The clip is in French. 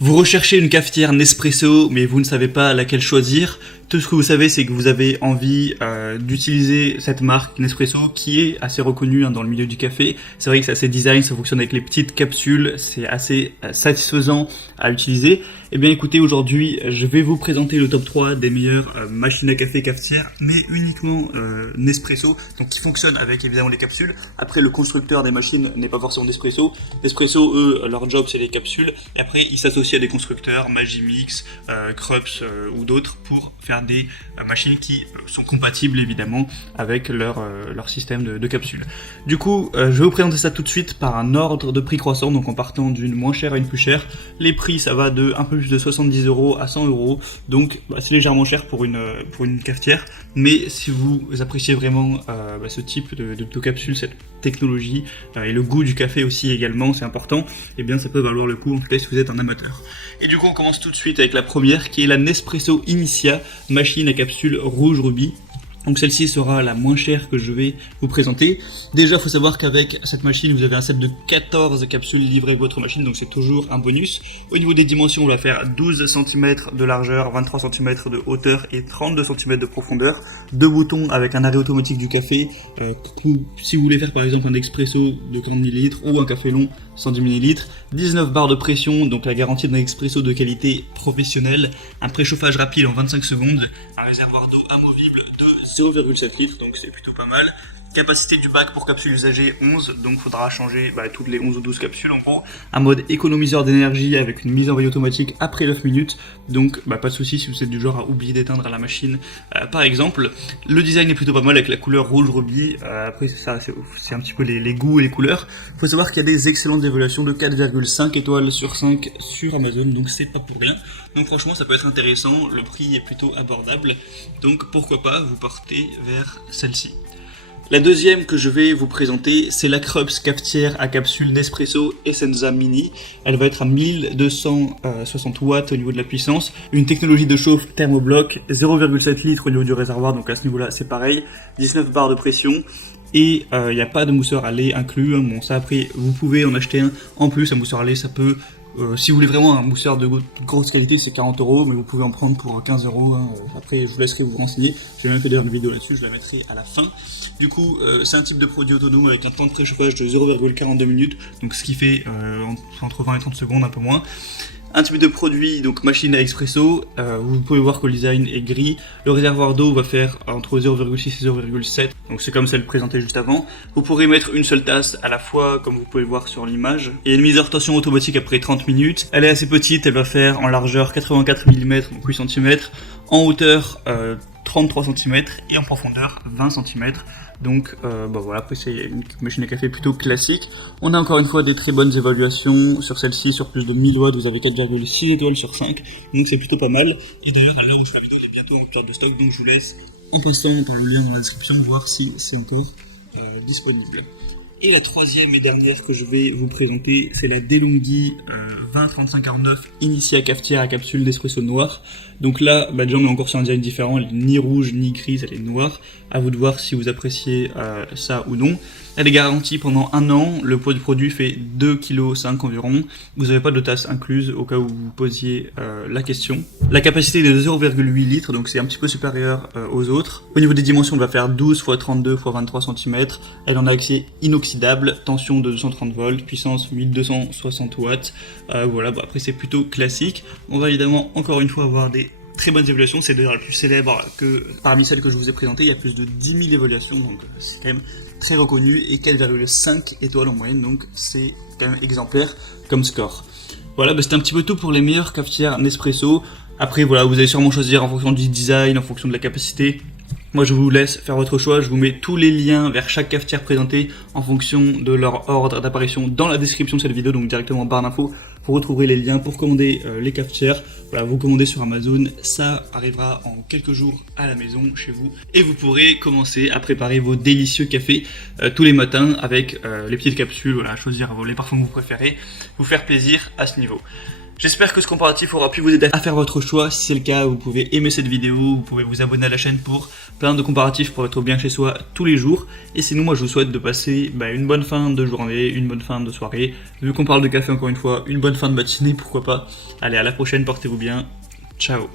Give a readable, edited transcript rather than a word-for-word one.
Vous recherchez une cafetière Nespresso, mais vous ne savez pas laquelle choisir. Tout ce que vous savez, c'est que vous avez envie d'utiliser cette marque Nespresso qui est assez reconnue dans le milieu du café. C'est vrai que c'est assez design, ça fonctionne avec les petites capsules, c'est assez satisfaisant à utiliser. Eh bien écoutez, aujourd'hui, je vais vous présenter le top 3 des meilleures machines à café cafetières, mais uniquement Nespresso, donc qui fonctionnent avec évidemment les capsules. Après, le constructeur des machines n'est pas forcément Nespresso. Nespresso, eux, leur job c'est les capsules, et après ils s'associent à des constructeurs, Magimix, Krups ou d'autres pour faire des machines qui sont compatibles évidemment avec leur système de capsules. Du coup, je vais vous présenter ça tout de suite par un ordre de prix croissant, donc en partant d'une moins chère à une plus chère. Les prix, ça va de un peu plus de 70 € à 100 €, donc c'est légèrement cher pour une cafetière, mais si vous appréciez vraiment ce type de capsule, cette technologie et le goût du café aussi également, c'est important, et bien ça peut valoir le coup en tout cas si vous êtes un amateur. Et du coup on commence tout de suite avec la première qui est la Nespresso Initia, machine à capsule rouge rubis. Donc celle-ci sera la moins chère que je vais vous présenter. Déjà, il faut savoir qu'avec cette machine, vous avez un set de 14 capsules livrées avec votre machine, donc c'est toujours un bonus. Au niveau des dimensions, on va faire 12 cm de largeur, 23 cm de hauteur et 32 cm de profondeur. Deux boutons avec un arrêt automatique du café. Si vous voulez faire par exemple un expresso de 40 ml ou un café long 110 ml. 19 barres de pression, donc la garantie d'un expresso de qualité professionnelle. Un préchauffage rapide en 25 secondes. Un réservoir d'eau amovible de 0,7 litres, donc c'est plutôt pas mal. Capacité du bac pour capsules usagées 11, donc il faudra changer toutes les 11 ou 12 capsules en gros. Un mode économiseur d'énergie avec une mise en veille automatique après 9 minutes, donc pas de souci si vous êtes du genre à oublier d'éteindre à la machine par exemple. Le design est plutôt pas mal avec la couleur rouge rubis, après ça c'est un petit peu les goûts et les couleurs. Il faut savoir qu'il y a des excellentes évaluations de 4,5 étoiles sur 5 sur Amazon, donc c'est pas pour rien. Donc franchement ça peut être intéressant, le prix est plutôt abordable, donc pourquoi pas vous porter vers celle-ci. La deuxième que je vais vous présenter, c'est la Krups cafetière à capsule Nespresso Essenza Mini. Elle va être à 1260 watts au niveau de la puissance, une technologie de chauffe thermobloc, 0,7 litres au niveau du réservoir, donc à ce niveau-là c'est pareil, 19 barres de pression. Et il n'y a pas de mousseur à lait inclus. Bon, ça après, vous pouvez en acheter un en plus. Un mousseur à lait, ça peut. Si vous voulez vraiment un mousseur de grosse qualité, c'est 40 €, mais vous pouvez en prendre pour 15 €. Après, je vous laisserai vous renseigner. J'ai même fait d'ailleurs une vidéo là-dessus, je la mettrai à la fin. Du coup, c'est un type de produit autonome avec un temps de préchauffage de 0,42 minutes, donc ce qui fait entre 20 et 30 secondes, un peu moins. Un type de produit, donc machine à expresso, vous pouvez voir que le design est gris. Le réservoir d'eau va faire entre 0,6 et 0,7, donc c'est comme celle présentée juste avant. Vous pourrez mettre une seule tasse à la fois, comme vous pouvez le voir sur l'image. Il y a une mise en rotation automatique après 30 minutes. Elle est assez petite, elle va faire en largeur 84 mm, donc 8 cm, en hauteur 33 cm et en profondeur 20 cm. Donc voilà, après c'est une machine à café plutôt classique. On a encore une fois des très bonnes évaluations sur celle-ci, sur plus de 1000 watts, vous avez 4,6 étoiles sur 5, donc c'est plutôt pas mal. Et d'ailleurs à l'heure où je fais la vidéo, elle est bientôt en rupture de stock, donc je vous laisse en passant par le lien dans la description voir si c'est encore disponible. Et la troisième et dernière que je vais vous présenter, c'est la DeLonghi 203549 Initia cafetière à capsule Nespresso noire. Donc là, déjà on est encore sur un design différent, elle est ni rouge ni grise, elle est noire. À vous de voir si vous appréciez ça ou non. Elle est garantie pendant 1 an, le poids du produit fait 2,5 kg environ. Vous n'avez pas de tasse incluse au cas où vous posiez la question. La capacité est de 0,8 litres, donc c'est un petit peu supérieur aux autres. Au niveau des dimensions, on va faire 12 x 32 x 23 cm. Elle en a accès inoxydable, tension de 230 volts, puissance 1260 watts. Voilà, après c'est plutôt classique. On va évidemment encore une fois avoir des très bonnes évaluations, c'est d'ailleurs la plus célèbre que parmi celles que je vous ai présentées, il y a plus de 10 000 évaluations, donc c'est quand même très reconnu, et 4,5 étoiles en moyenne, donc c'est quand même exemplaire comme score. Voilà, c'était un petit peu tout pour les meilleures cafetières Nespresso. Après voilà, vous allez sûrement choisir en fonction du design, en fonction de la capacité. Moi je vous laisse faire votre choix, je vous mets tous les liens vers chaque cafetière présentée en fonction de leur ordre d'apparition dans la description de cette vidéo, donc directement en barre d'infos. Vous retrouverez les liens pour commander les cafetières. Voilà, vous commandez sur Amazon, ça arrivera en quelques jours à la maison chez vous. Et vous pourrez commencer à préparer vos délicieux cafés tous les matins avec les petites capsules, voilà, choisir les parfums que vous préférez, vous faire plaisir à ce niveau. J'espère que ce comparatif aura pu vous aider à faire votre choix. Si c'est le cas, vous pouvez aimer cette vidéo, vous pouvez vous abonner à la chaîne pour plein de comparatifs pour être bien chez soi tous les jours. Et sinon, moi je vous souhaite de passer une bonne fin de journée, une bonne fin de soirée. Vu qu'on parle de café encore une fois, une bonne fin de matinée, pourquoi pas. Allez, à la prochaine, portez-vous bien. Ciao.